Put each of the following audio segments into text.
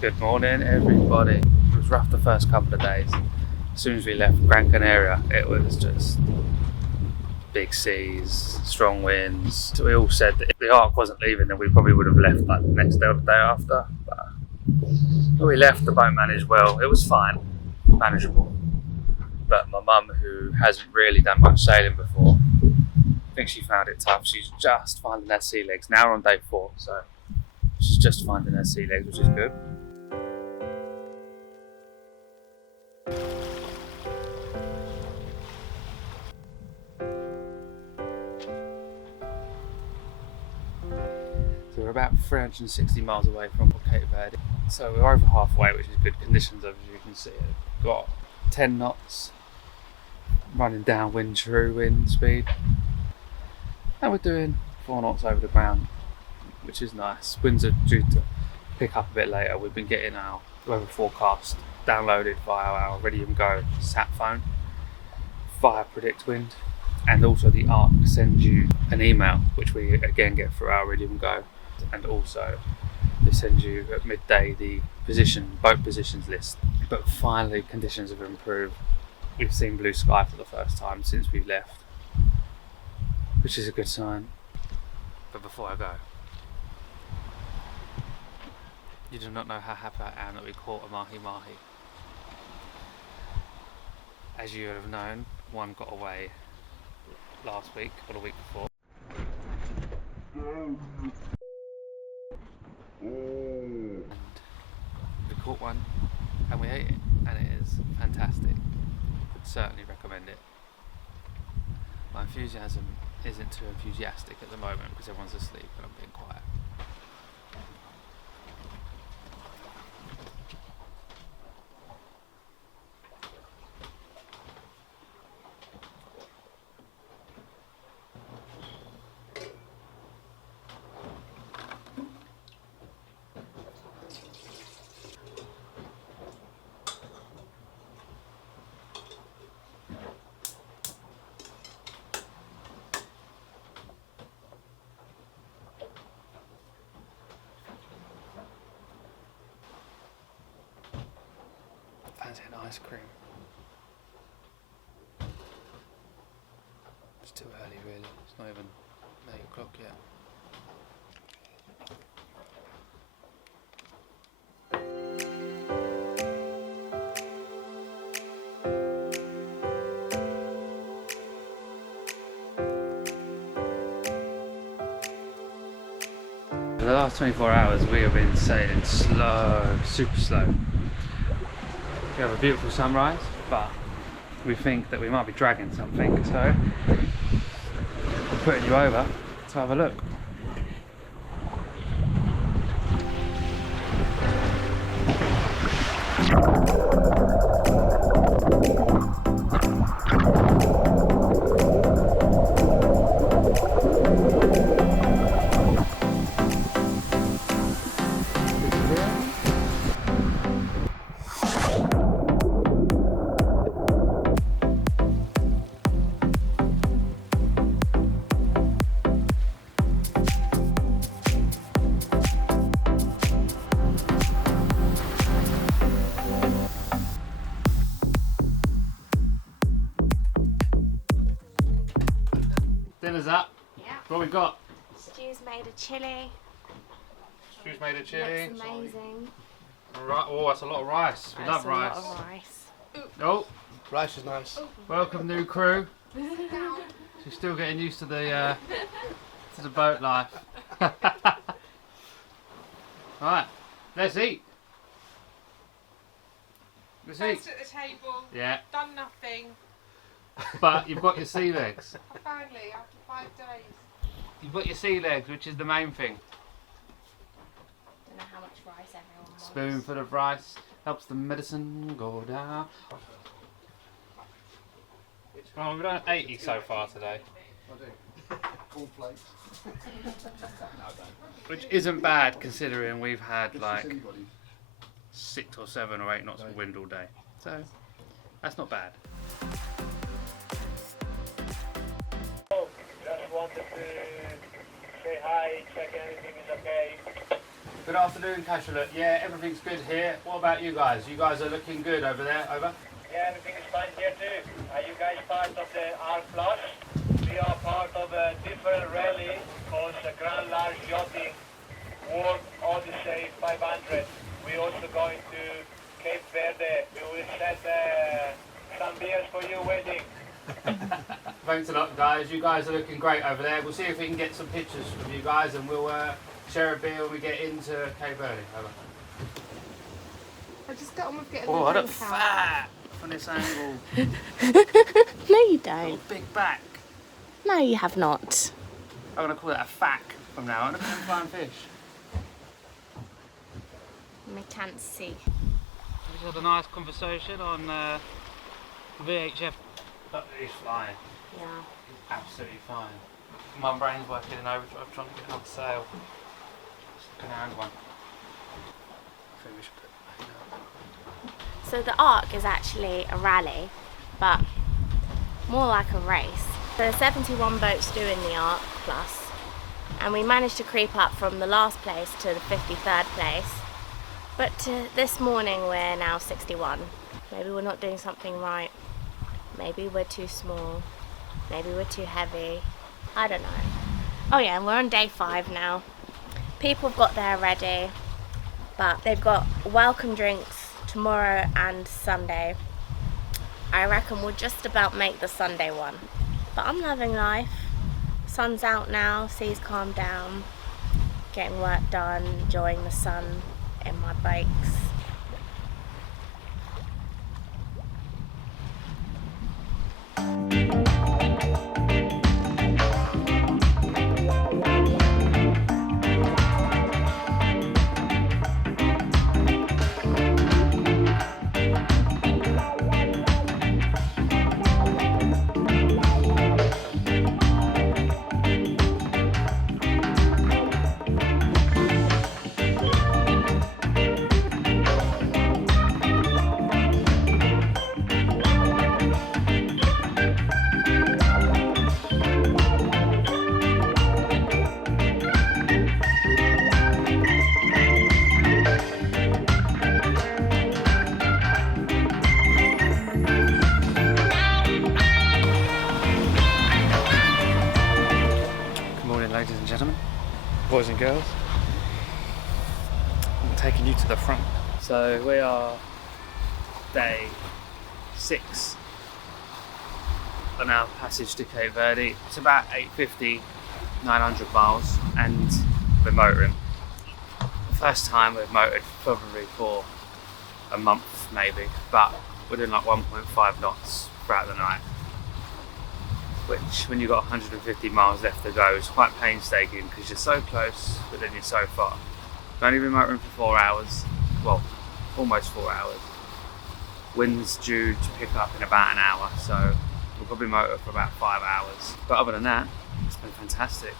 Good morning, everybody. It was rough the first couple of days. As soon as we left Gran Canaria, it was just big seas, strong winds. We all said that if the Ark wasn't leaving, then we probably would have left like the next day or the day after. But we left, the boat managed well. It was fine, manageable. But my mum, who hasn't really done much sailing before, I think she found it tough. She's just finding her sea legs. Now we're on day 4, so she's just finding her sea legs, which is good. So we're about 360 miles away from Cape Verde. So we're over halfway, which is good conditions, as you can see. We've got 10 knots, running downwind, true wind speed. And we're doing 4 knots over the ground, which is nice. Winds are due to pick up a bit later. We've been getting our weather forecast downloaded via our Reunited sat phone via Predict Wind, and also the Ark sends you an email, which we again get through our Reunited, and also they send you at midday the boat positions list. But finally conditions have improved. We've seen blue sky for the first time since we left, which is a good sign. But before I go, you do not know how happy I am that we caught a mahi-mahi. As you would have known, one got away last week or the week before. And we caught one and we ate it, and it is fantastic. Would certainly recommend it. My enthusiasm isn't too enthusiastic at the moment because everyone's asleep and I'm being quiet. Fancy an ice cream. It's too early really, it's not even 8 o'clock yet. For the last 24 hours we have been sailing slow, super slow. We have a beautiful sunrise, but we think that we might be dragging something, so we're putting you over to have a look. Dinner's up. Yeah. What we got? Stew's made of chilli. Stew's made of chilli. Looks amazing. Right. Oh, that's a lot of rice. We love rice. A lot of rice. Oh, Rice is nice. welcome new crew. She's still getting used to the boat life. Right, let's eat. Let's eat. First at the table, Yeah, done nothing. but you've got your sea legs. Finally, after 5 days. You've got your sea legs, which is the main thing. Don't know how much rice everyone wants. Spoonful of rice helps the medicine go down. Oh, we've done 80 so far today, Cornflakes. which isn't bad considering we've had like 6 or 7 or 8 knots of wind all day. So that's not bad. Just wanted to say hi, check anything is okay. Good afternoon, Casualette. Yeah, everything's good here. What about you guys? You guys are looking good over there, over? Yeah, everything is fine here too. Are you guys part of the R Plus? We are part of a different rally called the Grand Large Yachting World Odyssey 500. We also going to Cape Verde. We will set some beers for your wedding. Thanks a lot, guys. You guys are looking great over there. We'll see if we can get some pictures from you guys, and we'll share a beer when we get into Cape Verde. Over. I just get on with getting Oh, the I look drink out. fat from this angle. No, you Got a don't. big back. No, you have not. I'm going to call it a fac from now on. Look at them flying fish. I can't see. We just had a nice conversation on VHF. Look, he's flying. Yeah. Absolutely fine. My brain's working in overdrive trying to get another sail. Just looking around one. I think we should put it back now. So the Ark is actually a rally, but more like a race. There are 71 boats doing the Ark Plus, and we managed to creep up from the last place to the 53rd place. But this morning we're now 61. Maybe we're not doing something right. Maybe we're too small. Maybe we're too heavy. I don't know. Oh yeah, and we're on day 5 now. People have got there already, but they've got welcome drinks tomorrow and Sunday. I reckon we'll just about make the Sunday one. But I'm loving life. Sun's out now, sea's calmed down, getting work done, enjoying the sun in my bikes. Ladies and gentlemen, boys and girls, I'm taking you to the front. So we are day 6 on our passage to Cape Verde. It's about 850, 900 miles, and we're motoring. The first time we've motored probably for a month maybe, but we're doing like 1.5 knots throughout the night, which when you've got 150 miles left to go is quite painstaking because you're so close but then you're so far. We've only been motoring for 4 hours, well, almost 4 hours. Wind's due to pick up in about an hour, so we'll probably motor for about 5 hours. But other than that, it's been fantastic.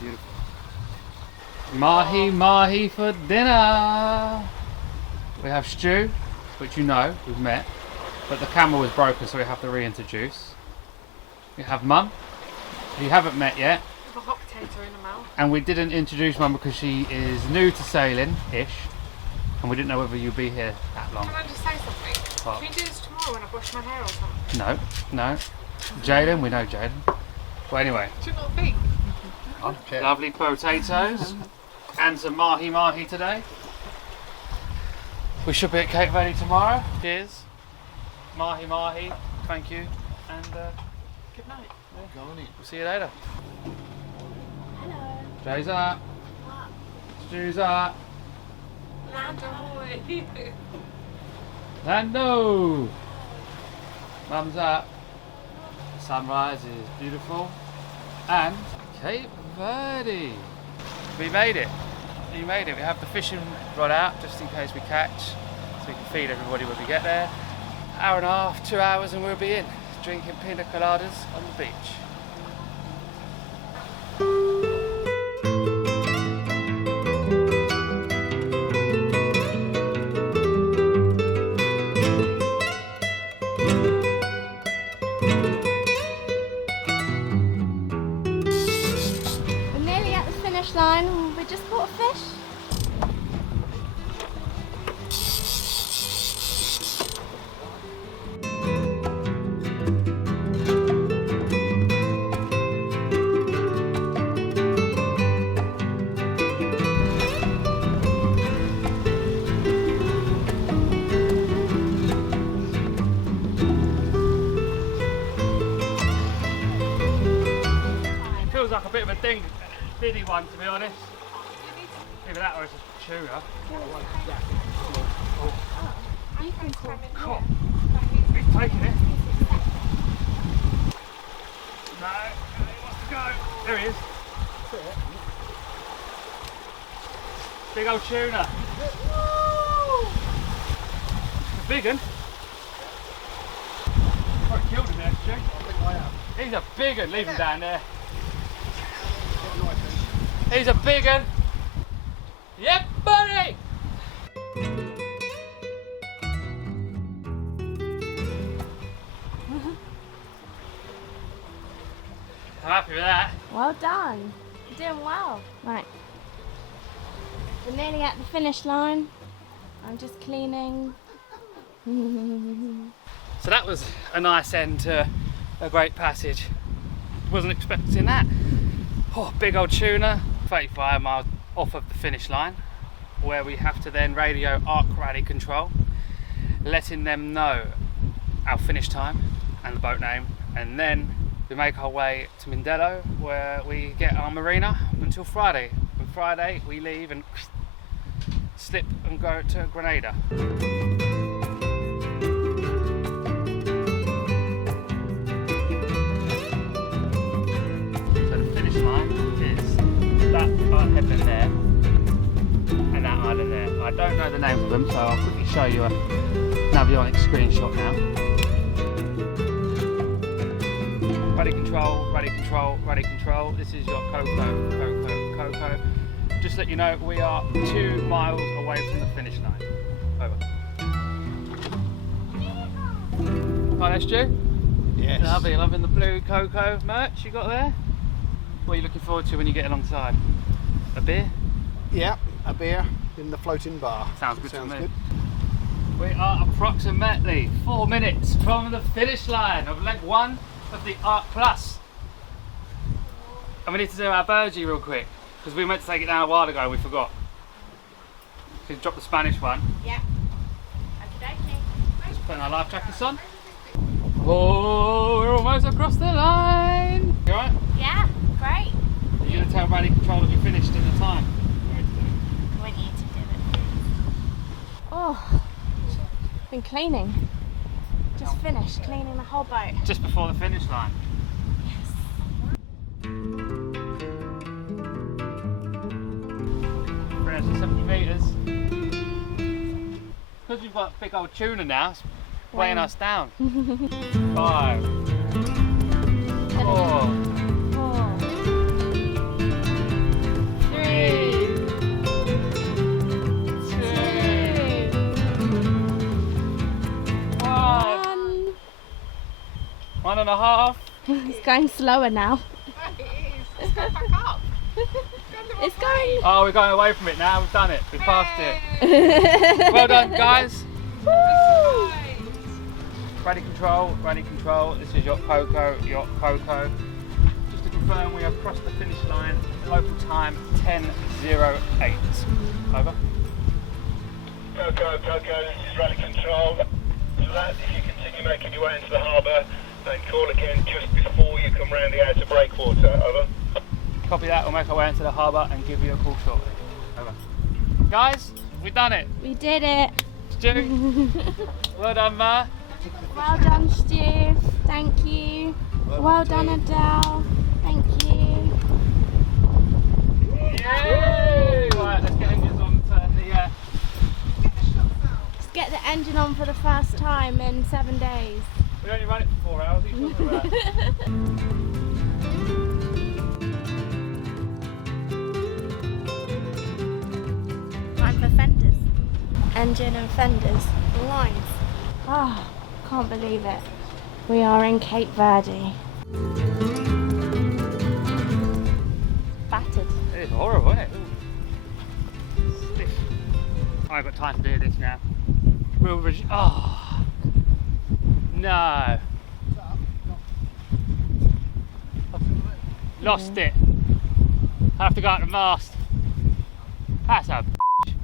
Beautiful. Mahi mahi for dinner! We have Stu, which you know, we've met, but the camera was broken so we have to reintroduce. We have Mum, who you haven't met yet, With a hot potato in her mouth. and we didn't introduce Mum because she is new to sailing-ish, and we didn't know whether you'd be here that long. Can I just say something? What? Can we do this tomorrow when I brush my hair or something? No. Jaden, we know Jaden. Well, anyway, Do you not think? lovely potatoes and some mahi mahi today. We should be at Cape Verde tomorrow. Cheers. Mahi mahi. Thank you. And Good night. we'll see you later. Hello. Jay's up. Stu's up. Ahoy. Lando. Mum's up. Sunrise is beautiful. And Cape Verde. We made it. We made it. We have the fishing rod out just in case we catch, so we can feed everybody when we get there. Hour and a half, 2 hours, and we'll be in drinking pina coladas on the beach. finish line and we just caught a fish. Feels like a bit of a diddy one, to be honest. Either that or it's a tuna. Cool. He's taking it. No, he wants to go. There he is. Big old tuna. A big one. Probably killed him there, Stu. I think I am. He's a big one. Leave him down there. He's a big one. Yep, buddy. I'm happy with that. Well done. You're doing well. Right. We're nearly at the finish line. I'm just cleaning. So that was a nice end to a great passage. Wasn't expecting that. Oh, big old tuna, 35 miles off of the finish line, where we have to then radio Arc Rally Control, letting them know our finish time and the boat name, and then we make our way to Mindelo, where we get our marina until Friday. On Friday we leave and slip and go to Grenada. That headland there and that island there. I don't know the names of them, so I'll quickly show you a navionics screenshot now. Ruddy control, ruddy control, ruddy control. This is your Coco, Coco, Coco. Just let you know, we are 2 miles away from the finish line. Over. Hi there, Stu. Yes. Loving the blue Coco merch you got there. What are you looking forward to when you get alongside? A beer? Yeah, a beer in the floating bar. Sounds good Sounds to me. good. We are approximately 4 minutes from the finish line of leg 1 of the Arc Plus. And we need to do our burgee real quick, because we meant to take it down a while ago and we forgot. So we dropped the Spanish one. Yeah. Okay. Just putting our life jackets on. Oh, we're almost across the line. You alright? Yeah, great. Are you going to tell Rally Control that we finished in the time? I want you to do it. Oh, been cleaning. Just finished cleaning the whole boat. Just before the finish line. Yes. 370 metres. Because we've got big old tuna now, it's weighing us down. 5, 4, 3, 2, 1 and a half. It's going slower now. It is. Let's go back up. It's going. Oh, we're going away from it now. We've done it. We've passed it. Well done, guys. Woo! Ruddy control. This is your Coco, your Coco. Just to confirm, we have crossed the finish line. Local time 10:08. Over. Coco, this is Rally Control. So that, if you continue making your way into the harbour, then call again just before you come round the outer breakwater. Over. Copy that. We'll make our way into the harbour and give you a call shortly. Over. Guys, we've done it. We did it. Stu, well done, Ma. Well done, Stu. Thank you. Well done, Adele. Thank you. Yay! Right, let's get engines on to the. Let's get the engine on for the first time in 7 days. We only run it for 4 hours. What are you talking about? Time for fenders. Engine and fenders. Lines. Ah, can't believe it. We are in Cape Verde. Battered. It's horrible. I've got time to do this now. Oh no! Lost it. I have to go out the mast. That's a bitch.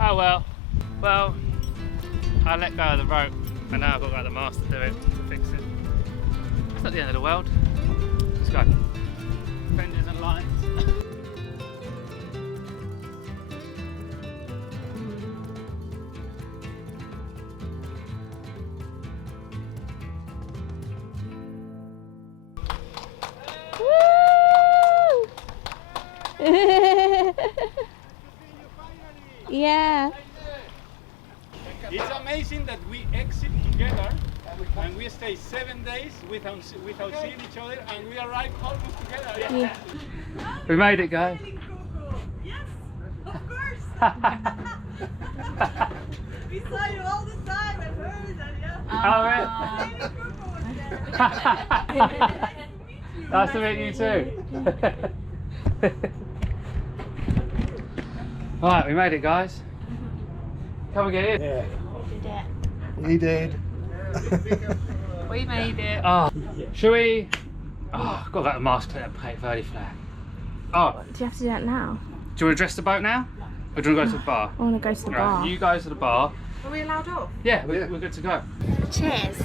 Oh well. Well, I let go of the rope and now I've got to go out the mast to do it, to fix it. It's not the end of the world. Let's go. Fenders and lines. Yeah. It's amazing that we exit together and we stay 7 days without seeing each other and we arrive almost together. Yeah. We made it, guys. Coco. Yes, of course. We saw you all the time. I heard that. Yeah. Oh, really? Nice to meet you too. Alright, we made it, guys. Come and get in. Yeah. Did it. He did. We made it. Oh, should we? Oh, I've got to get the mast clear up Cape Verde flag. Oh, Do you have to do that now? do you want to dress the boat now? Or do you want to go to the bar? I want to go to the Right, bar. you go to the bar. Are we allowed off? Yeah, we're good to go. Cheers.